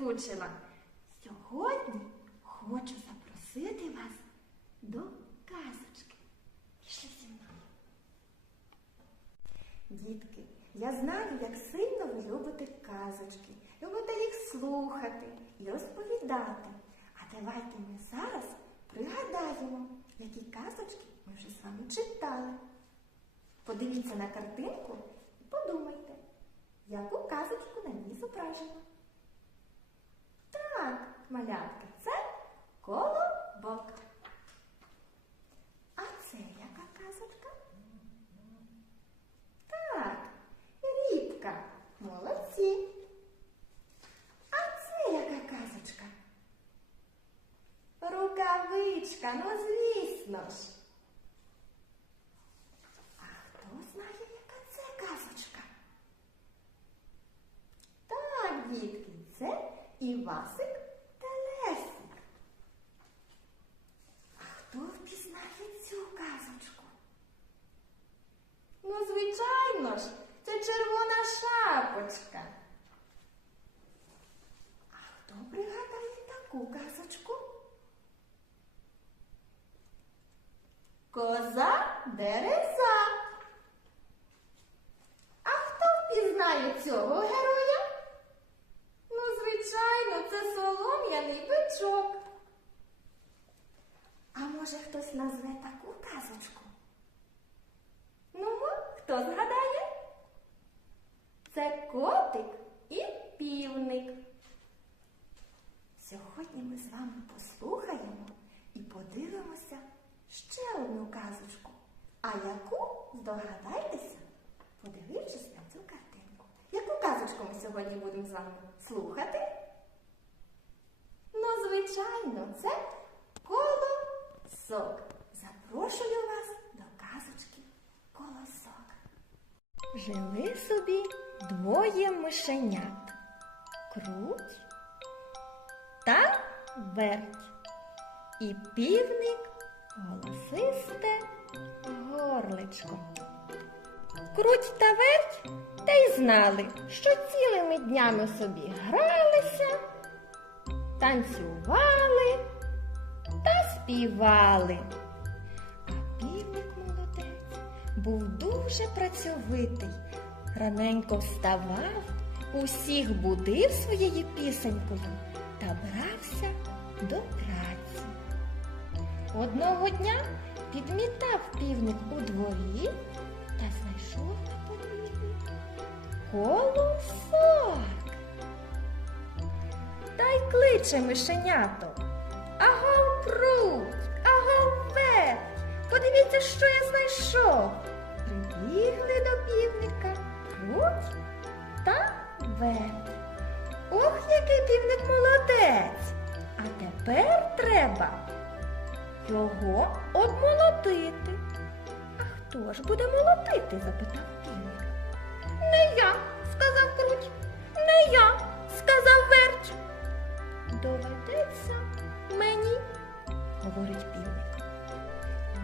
скучила. Сьогодні хочу запросити вас до казочки. Пішли зі мною. Дітки, я знаю, як сильно ви любите казочки, любите їх слухати і розповідати. А давайте ми зараз пригадаємо, які казочки ми вже з вами читали. Подивіться на картинку і подумайте, яку казочку на ній зображено. Так, малятки, це колобок. А це яка казочка? Так, рібка. Молодці. А це яка казочка? Рукавичка, ну звісно ж. А хто знає, яка це казочка? Так, дітки, це Івасик та Лесик. А хто впізнає цю казочку? Ну, звичайно ж, це червона шапочка. А хто пригадає таку казочку? Коза дереза. А хто впізнає цього героя? Ну, звичайно, це солом'яний бичок. А може хтось назве таку казочку? Ну, хто згадає? Це котик і півник. Сьогодні ми з вами послухаємо і подивимося ще одну казочку. А яку здогадайтеся, подивившись на цю картинку. Яку казочку ми сьогодні будемо з вами слухати? Ну, звичайно, це колосок. Запрошую вас до казочки Колосок. Жили собі двоє мишенят. Круть та верть. І півник голосисте горличко. Круть та верть та й знали, що цілими днями собі гралися, танцювали та співали. А півник молодець був дуже працьовитий, раненько вставав, усіх будив своєю пісенькою та брався до праці. Одного дня підмітав півник у дворі та знайшов на подвір'ї колосок. Та й кличе мишенято. Агов круть, агов подивіться, що я знайшов. Прибігли до півника круть та вер. Ох, який півник молодець! А тепер треба його обмолотити. А хто ж буде молотити? запитав півник. Не я, сказав круть, не я, сказав верть. Доведеться мені, говорить півник.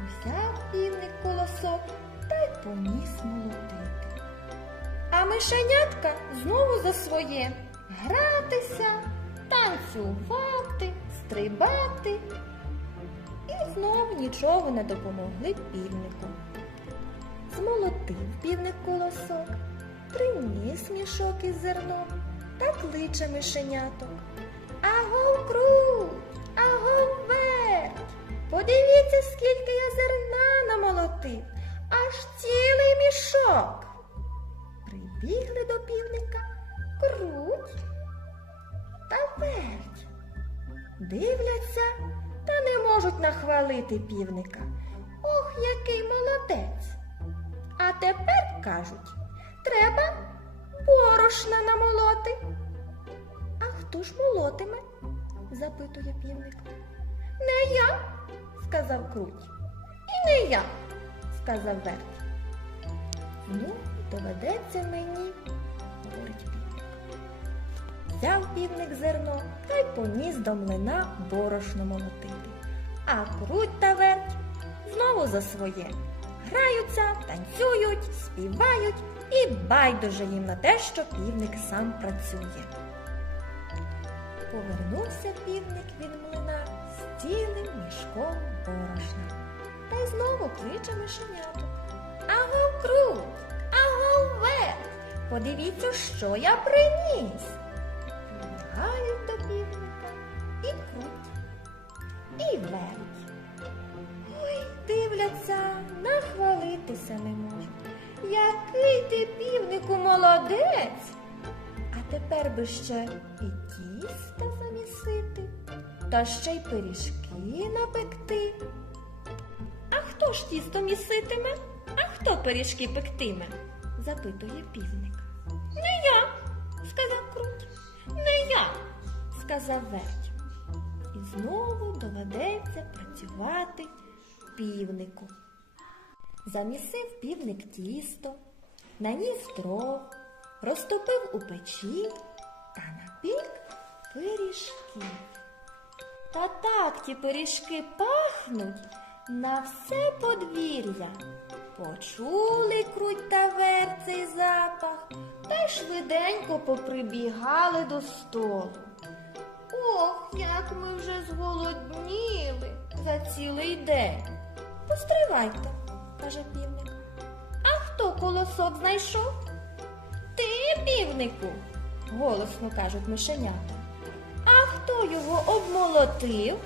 Взяв півник колосок та й поніс молотити. А мишенятка знову за своє гратися, танцювати, стрибати. І знову нічого не допомогли півнику. Змолотив півник колосок, приніс мішок із зерном та кличе мишеняток. Агов круть, агов подивіться, скільки я зерна намолотив, аж цілий мішок. Прибігли до півника круть та верть. Дивляться та не можуть нахвалити півника. Ох, який молодець. А тепер кажуть, треба борошна намолоти. А хто ж молотиме? запитує півник. Не я, сказав круть. І не я, сказав верть. Ну, доведеться мені, говорить півник. Взяв півник зерно та й поніс до млина борошно молотити. А круть та верть знову за своє. Граються, танцюють, співають і байдуже їм на те, що півник сам працює. повернувся півник від млина цілим мішком борошна. Та й знову кличе мишеняток. Агов крут, агов верть, подивіться, що я приніс. Прибігають до півника і круть, і верть. Ой, дивляться, нахвалитися не можуть. Який ти, півнику, молодець! А тепер би ще і тісто замісити, та ще й пиріжки напекти. А хто ж тісто міситиме? А хто пиріжки пектиме? запитує півник. Не я, сказав круть. Не я, сказав верть. І знову доведеться працювати півнику. Замісив півник тісто, наніс дров, розтопив у печі та напік пиріжки. Та так ті пиріжки пахнуть на все подвір'я. Почули круть та верть цей запах, та й швиденько поприбігали до столу. Ох, як ми вже зголодніли за цілий день. Постривайте, каже півник. А хто колосок знайшов? Ти, півнику, голосно кажуть мишенята. Хто його обмолотив?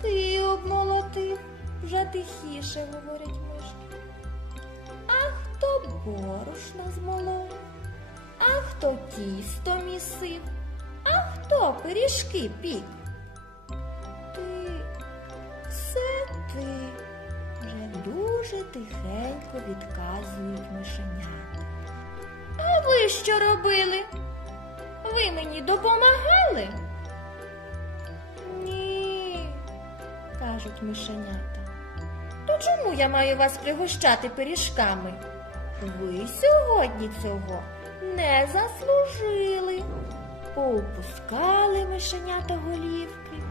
Ти обмолотив, вже тихіше говорять мишки. А хто борошна змолов? А хто тісто місив? А хто пиріжки пік? Ти, все ти. Вже дуже тихенько відказують мишенята. А ви що робили? Ви мені допомагали? Ні, кажуть мишенята. То чому я маю вас пригощати пиріжками? Ви сьогодні цього не заслужили. Поупускали мишенята голівки,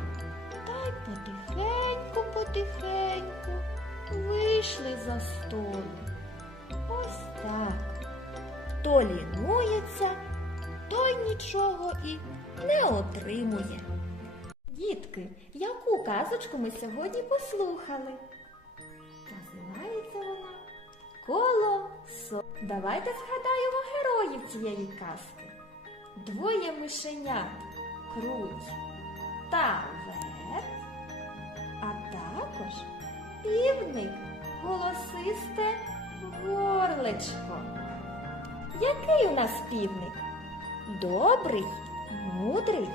та й потихеньку, потихеньку вийшли за столу. Ось так. Хто лінується, той нічого і не отримує. Дітки, яку казочку ми сьогодні послухали? Називається вона Колосо. Давайте згадаємо героїв цієї казки. Двоє мишенят круть та верть, а також півник голосисте горлечко. Який у нас півник? Добрий, мудрий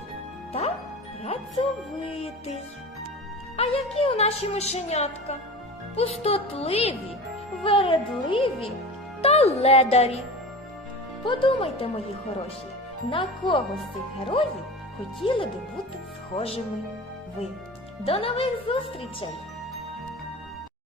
та працьовитий. А які у наші мишенятка? Пустотливі, вередливі та ледарі. Подумайте, мої хороші, на кого з цих героїв хотіли би бути схожими ви. До нових зустрічей!